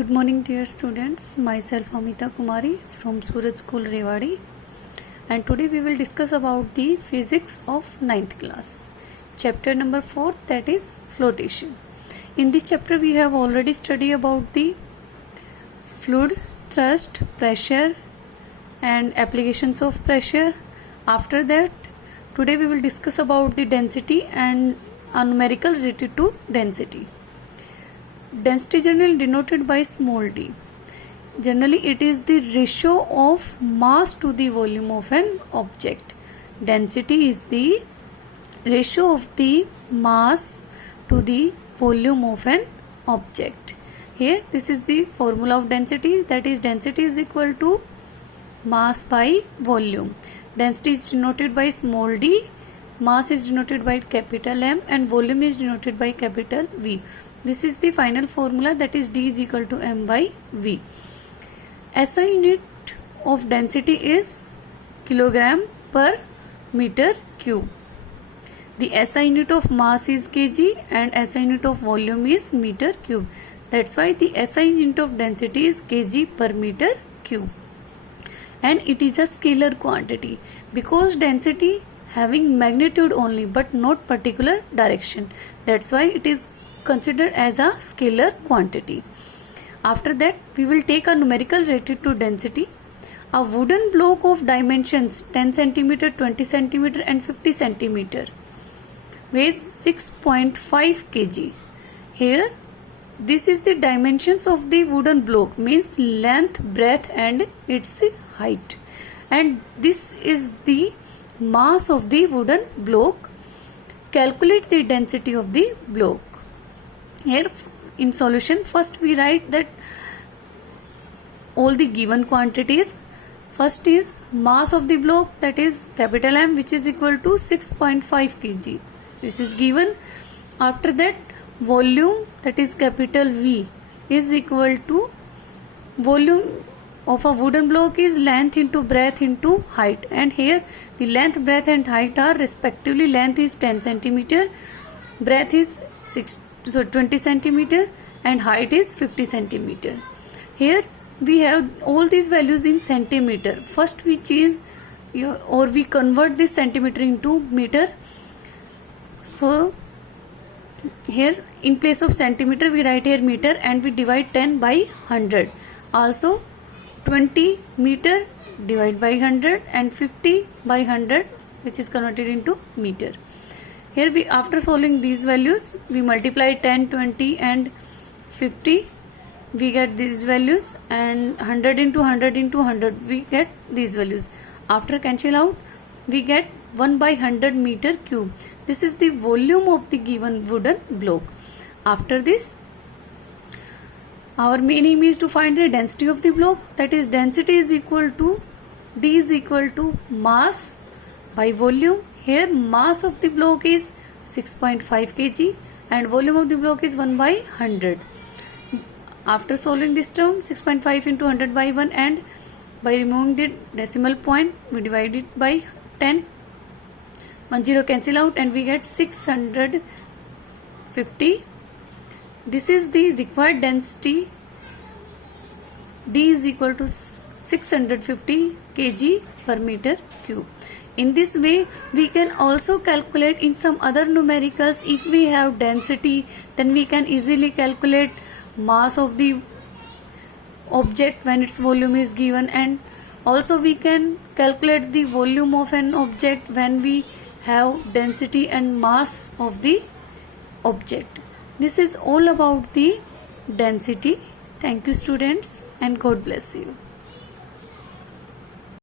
Good morning, dear students. Myself Amita Kumari from Suraj School Rewadi, and today we will discuss about the physics of 9th class, chapter number 4, that is flotation. In this chapter we have already studied about the fluid, thrust, pressure and applications of pressure. After that, today we will discuss about the density and a numerical related to density. Density generally denoted by small d. Generally it is the ratio of mass to the volume of an object. Density is the ratio of the mass to the volume of an object. Here this is the formula of density, that is density is equal to mass by volume. Density is denoted by small d, mass is denoted by capital M and volume is denoted by capital V. This is the final formula, that is D is equal to M by V. SI unit of density is kilogram per meter cube. The SI unit of mass is kg and SI unit of volume is meter cube. That's why the SI unit of density is kg per meter cube. And it is a scalar quantity because density having magnitude only but not particular direction. That's why it is considered as a scalar quantity. After that, we will take a numerical related to density. A wooden block of dimensions 10 cm, 20 cm and 50 cm weighs 6.5 kg. Here, this is the dimensions of the wooden block, means length, breadth and its height. And this is the mass of the wooden block. Calculate the density of the block. Here in solution, first we write that all the given quantities. First is mass of the block, that is capital M, which is equal to 6.5 kg. This is given. After that, volume, that is capital V, is equal to volume of a wooden block is length into breadth into height, and here the length, breadth and height are respectively, length is 10 cm, breadth is 20 cm and height is 50 cm. Here we have all these values in centimeter. First we choose or we convert this centimeter into meter. So here in place of centimeter we write here meter and we divide 10 by 100. Also 20 meter divide by 100 and 50 by 100, which is converted into meter. Here we, after solving these values, we multiply 10, 20 and 50, we get these values, and 100 into 100 into 100 we get these values. After cancel out, we get 1 by 100 meter cube. This is the volume of the given wooden block. After this, our main aim is to find the density of the block, that is density is equal to D is equal to mass by volume. Here mass of the block is 6.5 kg and volume of the block is 1 by 100. After solving this term, 6.5 into 100 by 1, and by removing the decimal point we divide it by 10. 1 0 cancel out and we get 650. This is the required density. D is equal to 650 kg per meter cube. In this way, we can also calculate in some other numericals. If we have density, then we can easily calculate mass of the object when its volume is given, and also we can calculate the volume of an object when we have density and mass of the object. This is all about the density. Thank you students and God bless you.